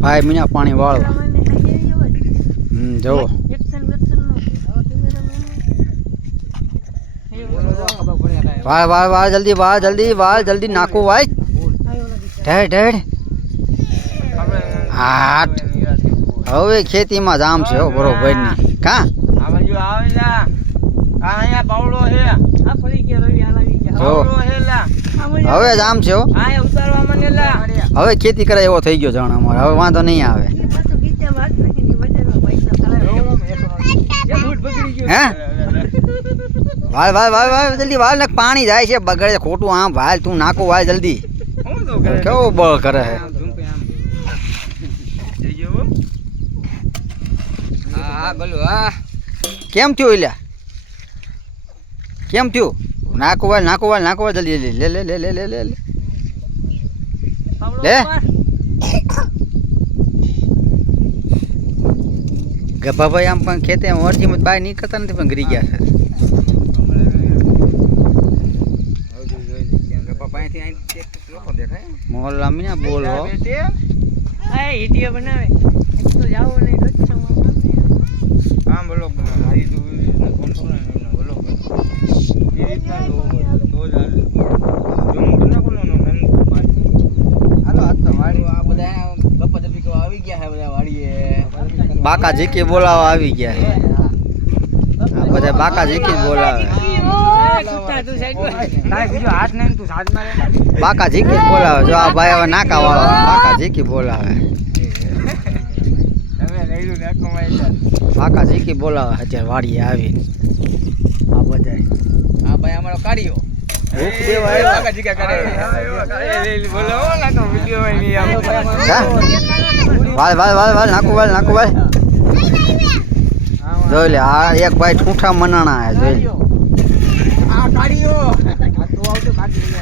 ભાઈ મીના પાણી વાળવા જવો વાળ વાળ વાળ જલ્દી વાળ જલ્દી વાળ જલ્દી નાખો ભાઈ ઢેડ ઢેડ હાટ હવે ખેતીમાં જામ છે હો બરોબર ની કા આ બાજુ આવેલા આ અહીંયા પાવડો છે આ ફરી કે રવિ આલાવી કે પાવડો હેલા હવે જામ છે હો આ ઉતારવા મનેલા હવે ખેતી કરે એવો થઈ ગયો જાણ અમારે હવે વાંધો નહીં આવે હે વાળ વાળ વાળ વાળ જલ્દી વાળ ને પાણી જાય છે બગડે ખોટું આમ વાળ તું નાખો વાળ જલ્દી કેવો બળ કરે છે હા બોલો હા કેમ થયું એલ્યા કેમ થયું નાખો વાળ જલ્દી લે લે લે લે લે લે લે લે ગભાભાઈ આમ પણ ખેતે અરજી મત બહાર નીકળતા નથી પણ ગરી ગયા છે મોહલ્લા મીના બોલો બનાવે તો જાવ નહીં આમ બોલો મારી તું બોલો એ રીતના તો જ જમ કરના કોનો હાલો આ તો વાડી આ બધા ગપ્પા જપી કે આવી ગયા છે બધા વાડીએ બાકા જીકી બોલાવા આવી ગયા છે આ બધા બાકા જીકી બોલાવે બાકા જીકી બોલાવે જો આ ભાઈ હવે નાકા વાળો બાકા જીકી બોલાવે બાકા જીકી બોલાવે અત્યારે વાડીએ આવીને આ બધા આ ભાઈ અમારો કાઢ્યો ભૂખ દેવાય બાકા જીકા કરે બોલો લાકો વિડિયો હોય ની આમ વાલ વાલ વાલ વાલ નાખો વાલ જોઈ લે આ એક ભાઈ ઠૂઠા મનાણા હે જોઈ લે આ કાઢ્યો આ તો આવતો કાઢી લે